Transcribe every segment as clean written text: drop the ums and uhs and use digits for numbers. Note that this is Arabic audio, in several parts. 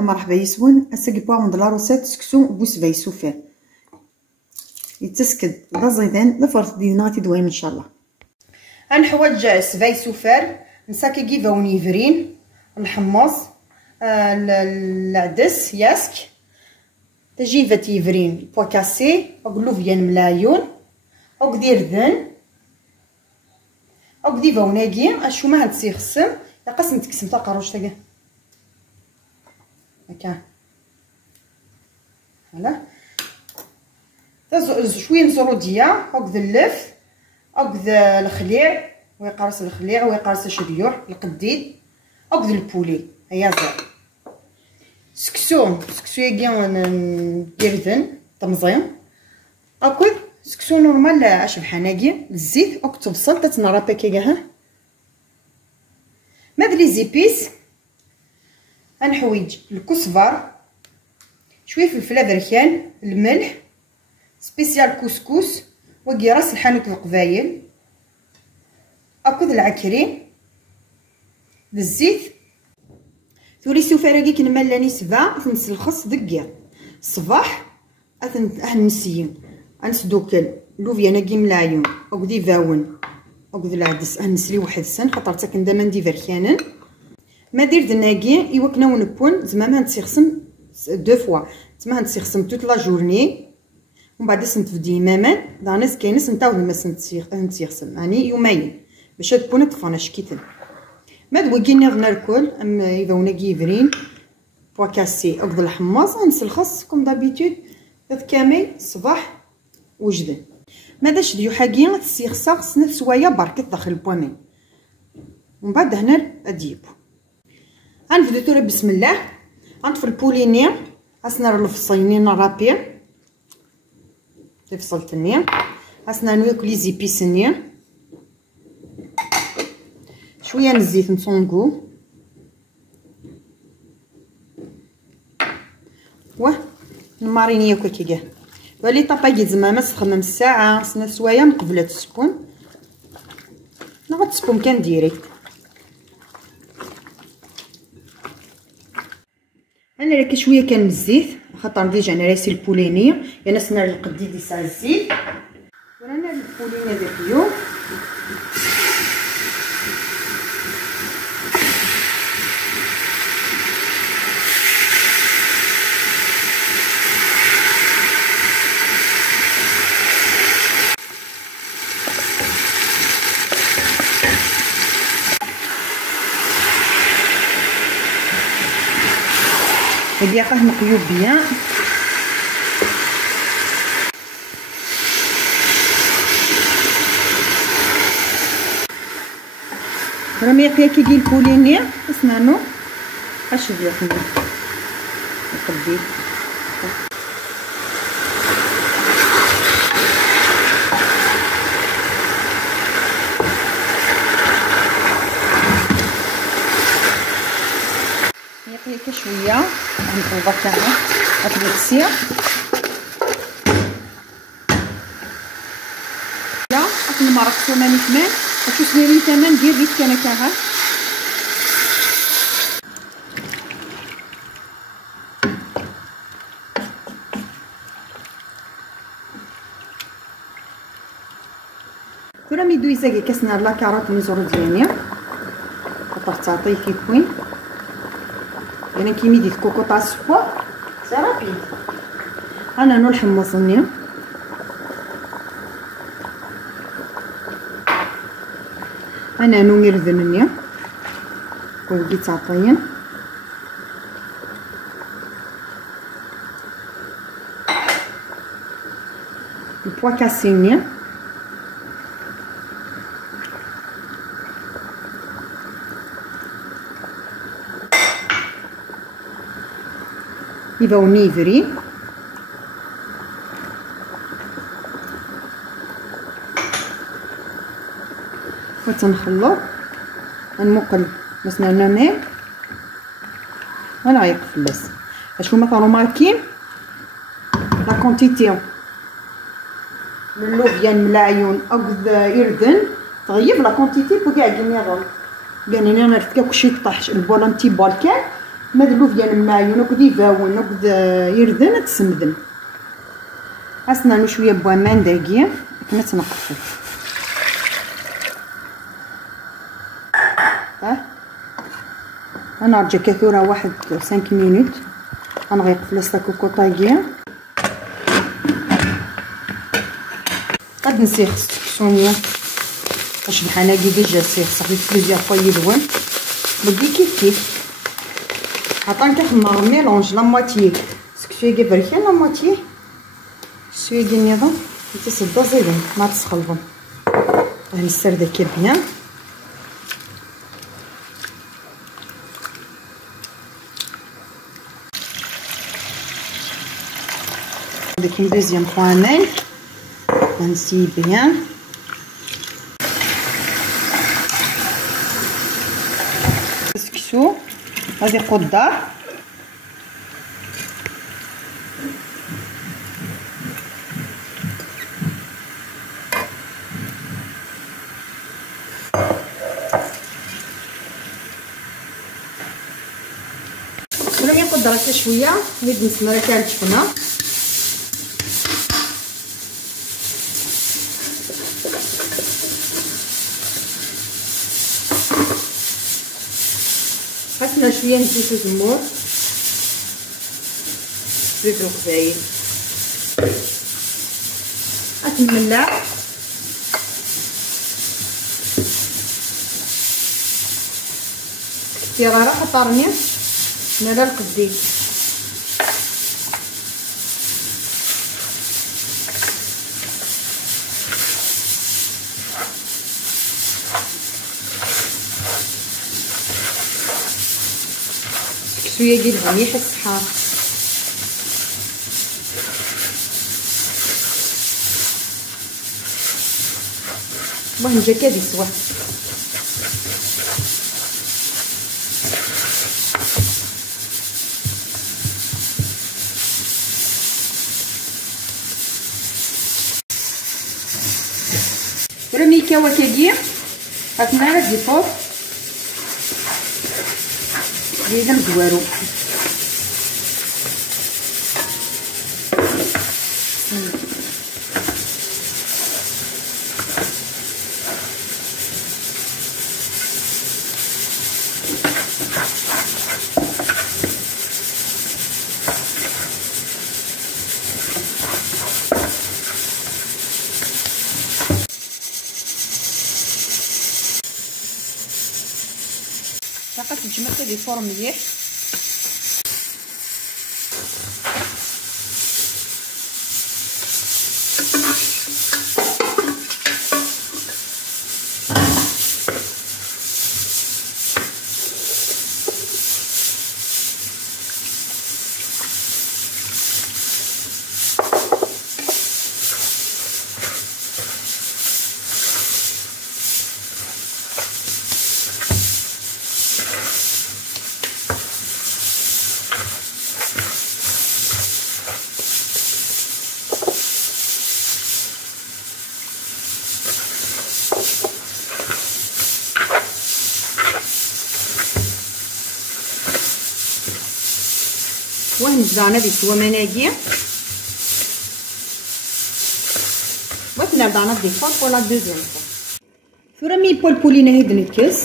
مرحبا يسون اسكي باون د لا روسيت سكسو بوسفاي سوفير يتسكد لا زيدان لا فرط ديناتي دوام ان شاء الله. غنحوج سفاي سوفير نساكي كيفاون يفرين الحمص العدس ياسك تجيفة يفرين بوا كاسي اغلوفيان ملايون او دير ذن او دي فوناكي اشو ما هاد خصم يقاس نتكسم تا قروش تاكا هكا فوالا شويه نزروديه هاك اللف هاك الخليع ويقرص الخليع ويقرص الشريوح القديد هاك البولي هيا زاد سكسو ياكي ندير ذن طمزين اكل سكسو نورمال اش بحناكي الزيت او تبصل تتنرابا كيكا. ها ماذا لي زيبيس غنحويج الكزبر شويه فلفل ابركان الملح سبيسيال كسكس وكي راس الحانوت القبايل اكد العكرين الزيت ثوري سوفاراكي كنملاني سبا تنسلخص دقيا الصباح نسيين غنسدوك لوفيا ناكي ملايون او دي فاون او د العدس غنسلي واحد السن خاطر حتى كندا ما ندي فركانن ما دير دناكي ايوا كنا ونكون زعما ما نتسخسم دو فوا تما نتسخسم توت لا جورني ومن بعد سنت ديماما دانس كاينس نتاو ما نتسخسم يعني يومين باش تكون طفانا شكيتن ما دوكيني ناكل ام ايوا كيفرين بوا كاسي او د الحمص غنسلخص كوم دابيتود هاد كامل الصباح وجدن ماذا شديو حاجين تسيخسا خصنا سوايا برك داخل البوامين ومن بعد هنا اديبو غنبداو تورا بسم الله غنطفي البوليني خاصنا الفصيني نرابي فصلتني خاصنا نويك لي زيبيسني شويه من الزيت نصونكو نماريني ياكل كيكا ولي طاباكي زعما تخمم ساعه خصنا سوايا من قبل السبون ناخذ السبون كان ديريكت انا راك شويه كان من الزيت خاطر ديجا انا راسي البوليني يعني سنا القديد يسع الزيت وانا البوليني ديالو هادي راه مقيوب بيان راه يقيا كي يجي البوليني اسنانو اش ديالنا نقدي يقيا شويه نقلبها تاعنا هاد الكسير لا هاد المرق ثماني كمان هادشي سميري تمام ندير بيت كان كاها كورا ميدو يزاكي كاسنا لا كاروت مزور ديالي خاطر تعطي في كوين يعني كي ميدي كوكو تاع السبو سي رابيد انا نحمصني انا نمير ذنني وبقي تعطين البوا كاسيني يبقى نيفري وتنخلط نمقل مثلا نمي ونعيق فلاس اشو مثلا ماركين لا كونتيتي من لوفيان ملايون او يردن تغيب لا كونتيتي بو كاع كيما يظل يعني انا رفت كاع كلشي طاح البولانتي بالكان مذلوف ديال المعيون نقد يفاون نقد يردن تسمدن. خاصنا شويه بوامان داكيا كنا تنقفل. انا رجع كثوره واحد 5 مينوت غنغيق في لاكوكو طاكيا. قد نسيخ السكسونيه باش بحال هكا ديجا سيخ صافي بليزيور فوا يلون بدي كيف عطاني كنخمر ميلونج لا موتيي سكسويه كي بركان لا موتيي شويه ديال النظام تصدى زيدهم ما تسخلطهم. غنسر داك بيان داك دوزيام خوانين غنسي بيان سكسو هذه قدار ولا مي قدر حتى شويه نزيد نسمر حتى الجبنه خاصنا شويه نزيدو زمور زيت القبايل غتملع التيراره خطرني نالا القديم شويه ديال الملح الصحار المهم جا كادي سوا رمي كاوا كاكيا غتنعرف دي فوق ديال الزوارو فقط نجمع حتى الفور مليح وهنزعنا دي سوا مناجي وتنردعنا دي فوق ولا دوزيام فوق ثورة مي بولبولينا هيد نكس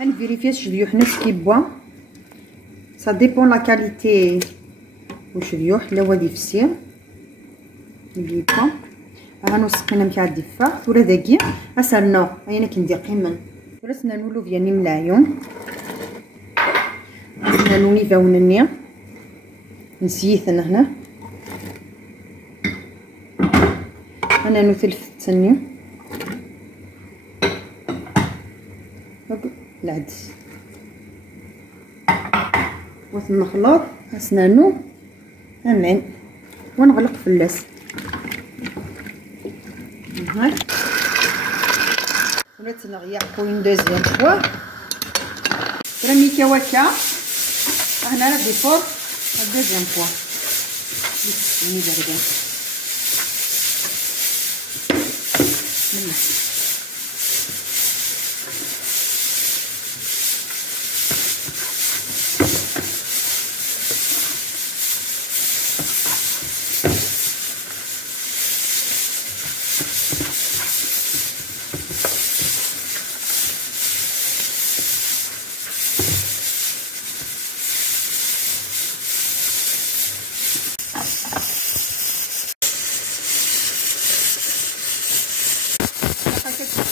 غنفيريفي الشديوح نفس كي بوا سا ديبون لا كاليتي وشديوح لا ودي في السير نجيبها غنوسقينا مكع الدفاع ثورة داكيا اسالنا انا كندير قيمن ثورة نولو فياني ملايون نوني فاونني نسيثنا هنا انا نثلث تسني العدس وثنخلط اسنانو امين ونغلق فلاس ولات نغيا كوين دوزيام فوا رمي كواكا هنا راه ديفور دوزيام فوا ني باردين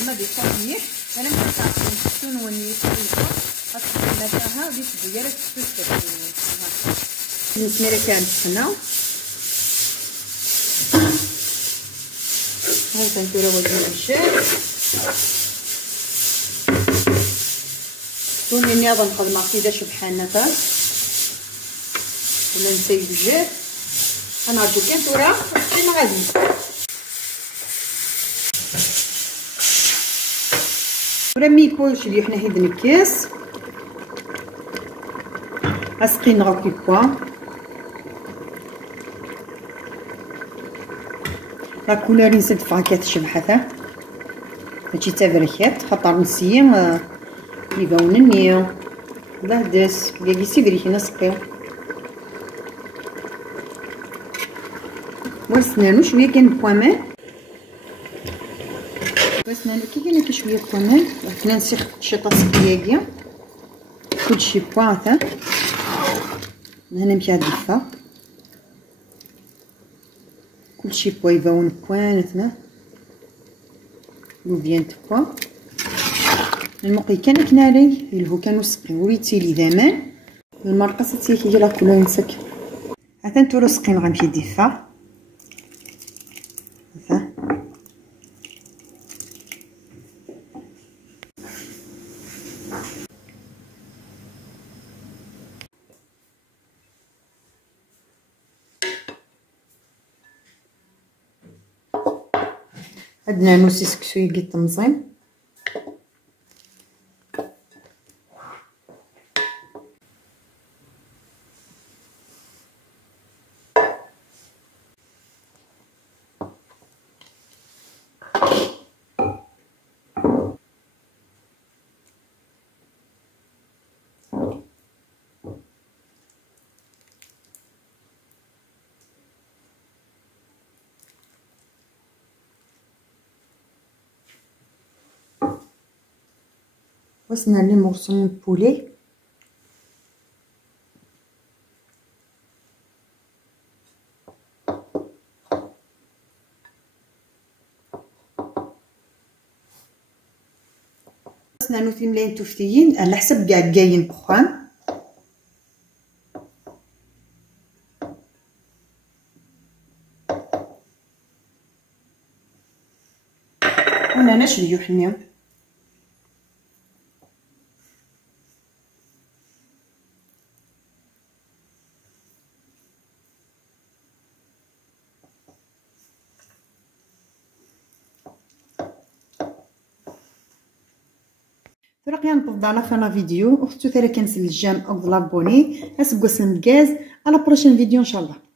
ما ديفور مليح انا متعرفين نحسن وني خليطه غتخليها وديك الدياره تفسد التميره كانت هنا ها تنتورا وديال الشاي كوني نيضا نخدم عقيده بحال ولا نسيب الجاف انا رجو كان تورا فين غادي رمي كلشي اللي حنا هيد الكاس اسقين غوكي كوا لا كولور نسد فاكات شبحتها هادشي تابركات خاطر نسيم يباونني بهدس كاكي سيبريك نسقيو ورسنانو شويه كان بوامان بس نالو كي كاين شويه كمان حنا نسيخ شي طاس ديالي كلشي بواطه هنا مشى الدفا كلشي بوا يباون كوانتنا لو بيان تبوا المقي كان كنالي الهو كانوا سقي وريتي لي زمان المرقه سيتي لا كولور نسك حتى نتورو سقين غنمشي دفا عندنا نوسي سكسوي كي التنظيم وصلنا لي مورسون بولي وصلنا نوتي ملاين توفتيين على حسب كاع كاين بخان هنا نشريو حنيو ترقيا نطفضانا فانا فيديو اختو ثرا كنسل الجام او لابوني اسكو سن كاز على بروشين فيديو ان شاء الله.